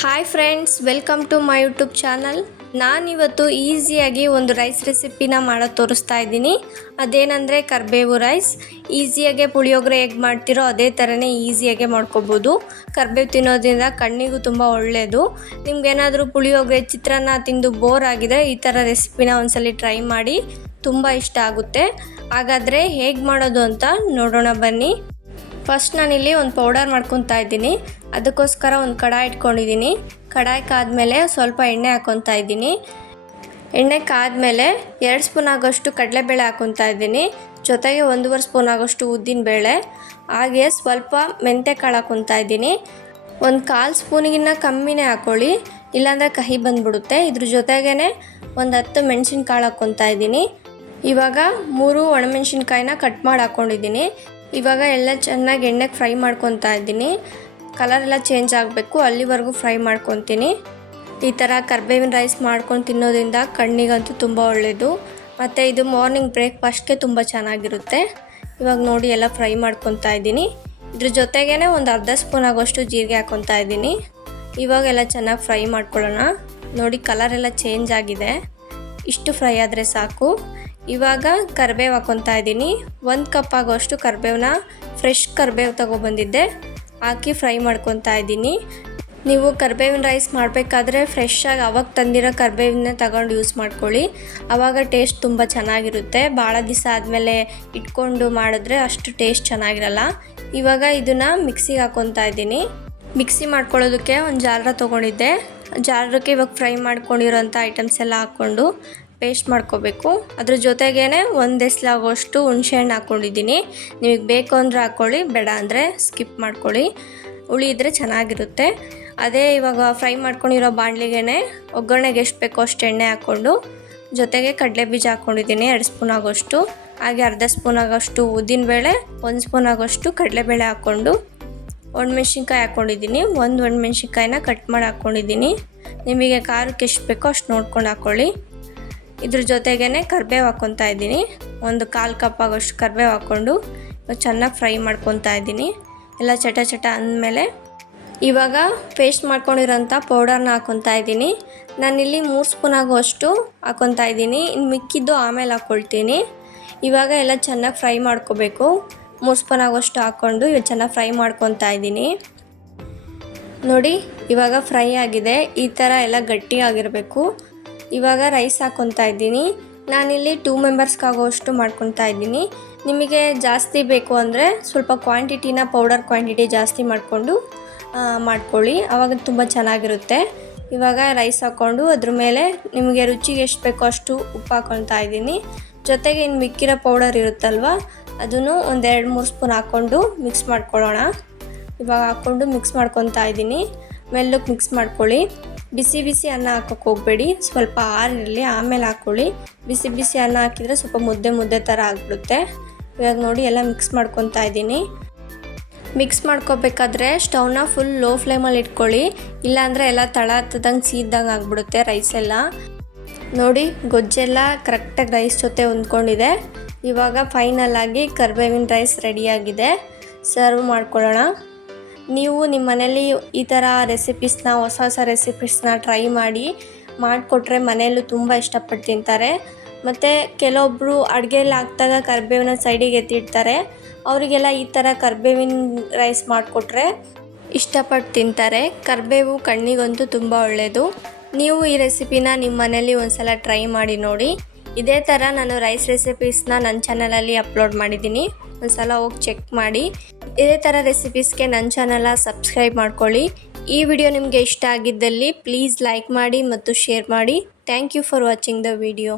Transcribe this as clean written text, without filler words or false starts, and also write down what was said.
Hi friends, welcome to my YouTube channel. ನಾನಿವತ್ತು ಈಸಿಯಾಗಿ ಒಂದು ರೈಸ್ ರೆಸಿಪಿನ ಮಾಡೋದು ತೋರಿಸ್ತಾ ಇದ್ದೀನಿ. ಅದೇನೆಂದರೆ ಕರಿಬೇವು ರೈಸ್. ಈಸಿಯಾಗೆ ಪುಳಿಯೋಗರೆ ಹೇಗೆ ಮಾಡ್ತಿರೋ ಅದೇ ಥರನೇ ಈಸಿಯಾಗೆ ಮಾಡ್ಕೋಬೋದು. ಕರಿಬೇವು ತಿನ್ನೋದ್ರಿಂದ ಕಣ್ಣಿಗೂ ತುಂಬ ಒಳ್ಳೆಯದು. ನಿಮ್ಗೇನಾದರೂ ಪುಳಿಯೋಗರೆ ಚಿತ್ರಾನ್ನ ತಿಂದು ಬೋರ್ ಆಗಿದರೆ ಈ ಥರ ರೆಸಿಪಿನ ಒಂದ್ಸಲ ಟ್ರೈ ಮಾಡಿ, ತುಂಬ ಇಷ್ಟ ಆಗುತ್ತೆ. ಹಾಗಾದರೆ ಹೇಗೆ ಮಾಡೋದು ಅಂತ ನೋಡೋಣ ಬನ್ನಿ. ಫಸ್ಟ್ ನಾನಿಲ್ಲಿ ಒಂದು ಪೌಡರ್ ಮಾಡ್ಕೊತಾ ಇದ್ದೀನಿ. ಅದಕ್ಕೋಸ್ಕರ ಒಂದು ಕಡಾಯಿ ಇಟ್ಕೊಂಡಿದ್ದೀನಿ. ಕಡಾಯಿ ಕಾದ್ಮೇಲೆ ಸ್ವಲ್ಪ ಎಣ್ಣೆ ಹಾಕ್ಕೊತಾ ಇದ್ದೀನಿ. ಎಣ್ಣೆ ಕಾದ್ಮೇಲೆ 2 ಸ್ಪೂನ್ ಆಗೋಷ್ಟು ಕಡಲೆಬೇಳೆ ಹಾಕ್ಕೊತಾ ಇದ್ದೀನಿ. ಜೊತೆಗೆ 1.5 ಸ್ಪೂನ್ ಆಗೋಷ್ಟು ಉದ್ದಿನಬೇಳೆ, ಹಾಗೆ ಸ್ವಲ್ಪ ಮೆಂತ್ಯಕಾಳು ಹಾಕ್ಕೊತಾ ಇದ್ದೀನಿ. 1/4 ಸ್ಪೂನಿಗಿನ್ನ ಕಮ್ಮಿನೇ ಹಾಕ್ಕೊಳ್ಳಿ, ಇಲ್ಲಾಂದರೆ ಕಹಿ ಬಂದುಬಿಡುತ್ತೆ. ಇದ್ರ ಜೊತೆಗೇ ಒಂದು 10 ಮೆಣಸಿನ್ಕಾಳು ಹಾಕ್ಕೊತಾ ಇದ್ದೀನಿ. ಇವಾಗ 3 ಒಣಮೆಣಸಿನ್ಕಾಯಿನ ಕಟ್ ಮಾಡಿ ಹಾಕ್ಕೊಂಡಿದ್ದೀನಿ. ಇವಾಗ ಎಲ್ಲ ಚೆನ್ನಾಗಿ ಎಣ್ಣೆಗೆ ಫ್ರೈ ಮಾಡ್ಕೊತಾ ಇದ್ದೀನಿ. ಕಲರೆಲ್ಲ ಚೇಂಜ್ ಆಗಬೇಕು, ಅಲ್ಲಿವರೆಗೂ ಫ್ರೈ ಮಾಡ್ಕೊತೀನಿ. ಈ ಥರ ಕರಿಬೇವಿನ ರೈಸ್ ಮಾಡ್ಕೊಂಡು ತಿನ್ನೋದ್ರಿಂದ ಕಣ್ಣಿಗಂತೂ ತುಂಬ ಒಳ್ಳೆಯದು, ಮತ್ತು ಇದು ಮಾರ್ನಿಂಗ್ ಬ್ರೇಕ್ಫಾಸ್ಟ್ಗೆ ತುಂಬ ಚೆನ್ನಾಗಿರುತ್ತೆ. ಇವಾಗ ನೋಡಿ ಎಲ್ಲ ಫ್ರೈ ಮಾಡ್ಕೊತಾ ಇದ್ದೀನಿ. ಇದ್ರ ಜೊತೆಗೇ ಒಂದು ಅರ್ಧ ಸ್ಪೂನ್ ಆಗೋಷ್ಟು ಜೀರಿಗೆ ಹಾಕ್ಕೊತಾ ಇದ್ದೀನಿ. ಇವಾಗೆಲ್ಲ ಚೆನ್ನಾಗಿ ಫ್ರೈ ಮಾಡ್ಕೊಳ್ಳೋಣ. ನೋಡಿ ಕಲರೆಲ್ಲ ಚೇಂಜ್ ಆಗಿದೆ, ಇಷ್ಟು ಫ್ರೈ ಆದರೆ ಸಾಕು. ಇವಾಗ ಕರಿಬೇವು ಹಾಕ್ಕೊತಾ ಇದ್ದೀನಿ. 1 ಕಪ್ ಆಗೋಷ್ಟು ಕರಿಬೇವನ್ನ ಫ್ರೆಶ್ ಕರಿಬೇವು ತೊಗೊಬಂದಿದ್ದೆ, ಹಾಕಿ ಫ್ರೈ ಮಾಡ್ಕೊತಾ ಇದ್ದೀನಿ. ನೀವು ಕರಿಬೇವಿನ ರೈಸ್ ಮಾಡಬೇಕಾದ್ರೆ ಫ್ರೆಶ್ಶಾಗಿ ಅವಾಗ ತಂದಿರೋ ಕರಿಬೇವನ್ನ ತಗೊಂಡು ಯೂಸ್ ಮಾಡ್ಕೊಳ್ಳಿ, ಆವಾಗ ಟೇಸ್ಟ್ ತುಂಬ ಚೆನ್ನಾಗಿರುತ್ತೆ. ಭಾಳ ದಿವಸ ಆದಮೇಲೆ ಇಟ್ಕೊಂಡು ಮಾಡಿದ್ರೆ ಅಷ್ಟು ಟೇಸ್ಟ್ ಚೆನ್ನಾಗಿರಲ್ಲ. ಇವಾಗ ಇದನ್ನು ಮಿಕ್ಸಿಗೆ ಹಾಕ್ಕೊತಾ ಇದ್ದೀನಿ. ಮಿಕ್ಸಿ ಮಾಡ್ಕೊಳ್ಳೋದಕ್ಕೆ ಒಂದು ಜಾರ ತೊಗೊಂಡಿದ್ದೆ. ಜಾರಕ್ಕೆ ಇವಾಗ ಫ್ರೈ ಮಾಡ್ಕೊಂಡಿರೋಂಥ ಐಟಮ್ಸ್ ಎಲ್ಲ ಹಾಕ್ಕೊಂಡು ಪೇಸ್ಟ್ ಮಾಡ್ಕೋಬೇಕು. ಅದ್ರ ಜೊತೆಗೇ 1 ಎಸ್ಲಾಗೋಷ್ಟು ಹುಣಸೆಹಣ್ಣು ಹಾಕ್ಕೊಂಡಿದ್ದೀನಿ. ನಿಮಗೆ ಬೇಕು ಅಂದರೆ ಹಾಕ್ಕೊಳ್ಳಿ, ಬೇಡ ಅಂದರೆ ಸ್ಕಿಪ್ ಮಾಡ್ಕೊಳ್ಳಿ, ಹುಳಿ ಇದ್ದರೆ ಚೆನ್ನಾಗಿರುತ್ತೆ. ಅದೇ ಇವಾಗ ಫ್ರೈ ಮಾಡ್ಕೊಂಡಿರೋ ಬಾಣಲಿಗೆ ಒಗ್ಗರಣೆಗೆ ಎಷ್ಟು ಬೇಕೋ ಅಷ್ಟು ಎಣ್ಣೆ ಹಾಕ್ಕೊಂಡು ಜೊತೆಗೆ ಕಡಲೆ ಬೀಜ ಹಾಕ್ಕೊಂಡಿದ್ದೀನಿ 2 ಸ್ಪೂನ್ ಆಗೋಷ್ಟು, ಹಾಗೆ ಅರ್ಧ ಸ್ಪೂನ್ ಆಗೋಷ್ಟು ಉದ್ದಿನಬೇಳೆ, 1 ಸ್ಪೂನ್ ಆಗೋಷ್ಟು ಕಡಲೆಬೇಳೆ ಹಾಕ್ಕೊಂಡು ಒಣಮೆಣ್ಸಿನ್ಕಾಯಿ ಹಾಕ್ಕೊಂಡಿದ್ದೀನಿ. 1 ಒಣಮೆಣ್ಸಿನ್ಕಾಯಿನ ಕಟ್ ಮಾಡಿ ಹಾಕ್ಕೊಂಡಿದ್ದೀನಿ. ನಿಮಗೆ ಖಾರಕ್ಕೆ ಎಷ್ಟು ಬೇಕೋ ಅಷ್ಟು ನೋಡ್ಕೊಂಡು ಹಾಕ್ಕೊಳ್ಳಿ. ಇದ್ರ ಜೊತೆಗೇ ಕರಿಬೇವು ಹಾಕ್ಕೊತಾ ಇದ್ದೀನಿ. 1/4 ಕಪ್ ಆಗೋಷ್ಟು ಕರಿಬೇವು ಹಾಕ್ಕೊಂಡು ಚೆನ್ನಾಗಿ ಫ್ರೈ ಮಾಡ್ಕೊತಾ ಇದ್ದೀನಿ. ಎಲ್ಲ ಚಟ ಅಂದಮೇಲೆ ಇವಾಗ ಪೇಸ್ಟ್ ಮಾಡ್ಕೊಂಡಿರೋಂಥ ಪೌಡರ್ನ ಹಾಕ್ಕೊತಾ ಇದ್ದೀನಿ. ನಾನಿಲ್ಲಿ 3 ಸ್ಪೂನ್ ಆಗೋಷ್ಟು ಹಾಕ್ಕೊತಾ ಇದ್ದೀನಿ. ಇನ್ನು ಮಿಕ್ಕಿದ್ದು ಆಮೇಲೆ ಹಾಕ್ಕೊಳ್ತೀನಿ. ಇವಾಗ ಎಲ್ಲ ಚೆನ್ನಾಗಿ ಫ್ರೈ ಮಾಡ್ಕೋಬೇಕು. 3 ಸ್ಪೂನ್ ಆಗೋಷ್ಟು ಹಾಕ್ಕೊಂಡು ಇವಾಗ ಚೆನ್ನಾಗಿ ಫ್ರೈ ಮಾಡ್ಕೊತಾ ಇದ್ದೀನಿ. ನೋಡಿ ಇವಾಗ ಫ್ರೈ ಆಗಿದೆ. ಈ ಥರ ಎಲ್ಲ ಗಟ್ಟಿಯಾಗಿರಬೇಕು. ಇವಾಗ ರೈಸ್ ಹಾಕ್ಕೊತಾ ಇದ್ದೀನಿ. ನಾನಿಲ್ಲಿ 2 ಮೆಂಬರ್ಸ್ಗಾಗೋಷ್ಟು ಮಾಡ್ಕೊತಾ ಇದ್ದೀನಿ. ನಿಮಗೆ ಜಾಸ್ತಿ ಬೇಕು ಅಂದರೆ ಸ್ವಲ್ಪ ಕ್ವಾಂಟಿಟಿನ ಪೌಡರ್ ಕ್ವಾಂಟಿಟಿ ಜಾಸ್ತಿ ಮಾಡಿಕೊಂಡು ಮಾಡ್ಕೊಳ್ಳಿ, ಆವಾಗ ತುಂಬ ಚೆನ್ನಾಗಿರುತ್ತೆ. ಇವಾಗ ರೈಸ್ ಹಾಕ್ಕೊಂಡು ಅದ್ರ ಮೇಲೆ ನಿಮಗೆ ರುಚಿಗೆ ಎಷ್ಟು ಬೇಕೋ ಅಷ್ಟು ಉಪ್ಪು ಹಾಕ್ಕೊತಾ ಇದ್ದೀನಿ. ಜೊತೆಗೆ ಇನ್ನು ಮಿಕ್ಕಿರೋ ಪೌಡರ್ ಇರುತ್ತಲ್ವ, ಅದನ್ನು ಒಂದು 2-3 ಸ್ಪೂನ್ ಹಾಕ್ಕೊಂಡು ಮಿಕ್ಸ್ ಮಾಡ್ಕೊಳ್ಳೋಣ. ಇವಾಗ ಹಾಕ್ಕೊಂಡು ಮಿಕ್ಸ್ ಮಾಡ್ಕೊತಾ ಇದ್ದೀನಿ. ಮೆಲ್ಲಕ್ಕೆ ಮಿಕ್ಸ್ ಮಾಡ್ಕೊಳ್ಳಿ. ಬಿಸಿ ಅನ್ನ ಹಾಕೋಕ್ಕೆ ಹೋಗಬೇಡಿ, ಸ್ವಲ್ಪ ಆರಿರಲಿ ಆಮೇಲೆ ಹಾಕ್ಕೊಳ್ಳಿ. ಬಿಸಿ ಅನ್ನ ಹಾಕಿದರೆ ಸ್ವಲ್ಪ ಮುದ್ದೆ ಥರ ಆಗಿಬಿಡುತ್ತೆ. ಇವಾಗ ನೋಡಿ ಎಲ್ಲ ಮಿಕ್ಸ್ ಮಾಡ್ಕೊತಾ ಇದ್ದೀನಿ. ಮಿಕ್ಸ್ ಮಾಡ್ಕೋಬೇಕಾದ್ರೆ ಸ್ಟವ್ನ ಫುಲ್ ಲೋ ಫ್ಲೇಮಲ್ಲಿ ಇಟ್ಕೊಳ್ಳಿ, ಇಲ್ಲಾಂದರೆ ಎಲ್ಲ ತಳ ಹತ್ತದಂಗೆ ಸೀದ್ದಂಗೆ ಆಗಿಬಿಡುತ್ತೆ ರೈಸ್ ಎಲ್ಲ. ನೋಡಿ ಗೊಜ್ಜೆಲ್ಲ ಕರೆಕ್ಟಾಗಿ ರೈಸ್ ಜೊತೆ ಹೊಂದ್ಕೊಂಡಿದೆ. ಇವಾಗ ಫೈನಲಾಗಿ ಕರಿಬೇವಿನ ರೈಸ್ ರೆಡಿಯಾಗಿದೆ. ಸರ್ವ್ ಮಾಡ್ಕೊಳ್ಳೋಣ. ನೀವು ನಿಮ್ಮ ಮನೇಲಿ ಈ ಥರ ರೆಸಿಪೀಸ್ನ ಹೊಸ ರೆಸಿಪೀಸ್ನ ಟ್ರೈ ಮಾಡಿಕೊಟ್ರೆ ಮನೆಯಲ್ಲೂ ತುಂಬ ಇಷ್ಟಪಟ್ಟು ತಿಂತಾರೆ. ಮತ್ತು ಕೆಲವೊಬ್ಬರು ಅಡುಗೆಯಲ್ಲಿ ಹಾಕ್ದಾಗ ಕರಿಬೇವಿನ ಸೈಡಿಗೆ ಎತ್ತಿಡ್ತಾರೆ. ಅವರಿಗೆಲ್ಲ ಈ ಥರ ಕರಿಬೇವಿನ ರೈಸ್ ಮಾಡಿಕೊಟ್ರೆ ಇಷ್ಟಪಟ್ಟು ತಿಂತಾರೆ. ಕರಿಬೇವು ಕಣ್ಣಿಗಂತೂ ತುಂಬ ಒಳ್ಳೆಯದು. ನೀವು ಈ ರೆಸಿಪಿನ ನಿಮ್ಮ ಮನೇಲಿ ಒಂದು ಸಲ ಟ್ರೈ ಮಾಡಿ ನೋಡಿ. ಇದೇ ಥರ ನಾನು ರೈಸ್ ರೆಸಿಪೀಸ್ನ ನನ್ನ ಚಾನಲಲ್ಲಿ ಅಪ್ಲೋಡ್ ಮಾಡಿದ್ದೀನಿ, ಒಂದು ಸಲ ಹೋಗಿ ಚೆಕ್ ಮಾಡಿ. ಇದೇ ಥರ ರೆಸಿಪೀಸ್ಗೆ ನನ್ನ ಚಾನಲ್ನ ಸಬ್ಸ್ಕ್ರೈಬ್ ಮಾಡ್ಕೊಳ್ಳಿ. ಈ ವಿಡಿಯೋ ನಿಮಗೆ ಇಷ್ಟ ಆಗಿದ್ದಲ್ಲಿ ಪ್ಲೀಸ್ ಲೈಕ್ ಮಾಡಿ ಮತ್ತು ಶೇರ್ ಮಾಡಿ. Thank you for watching the video.